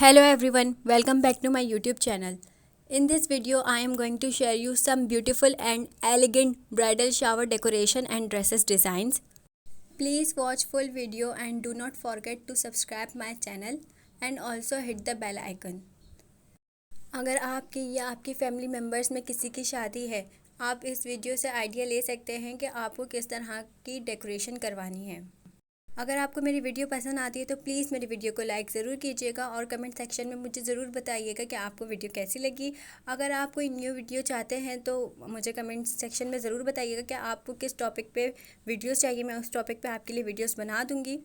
Hello everyone, welcome back to my YouTube channel. In this video, I am going to share you some beautiful and elegant bridal shower decoration and dresses designs. Please watch full video and do not forget to subscribe my channel and also hit the bell icon. अगर आपकी या आपकी family members में किसी की शादी है, आप इस वीडियो से आइडिया ले सकते हैं कि आपको किस तरह की डेकोरेशन करवानी है। अगर आपको मेरी वीडियो पसंद आती है तो प्लीज़ मेरी वीडियो को लाइक ज़रूर कीजिएगा और कमेंट सेक्शन में मुझे ज़रूर बताइएगा कि आपको वीडियो कैसी लगी। अगर आप कोई न्यू वीडियो चाहते हैं तो मुझे कमेंट सेक्शन में ज़रूर बताइएगा कि आपको किस टॉपिक पे वीडियोस चाहिए। मैं उस टॉपिक पे आपके लिए वीडियोस बना दूँगी।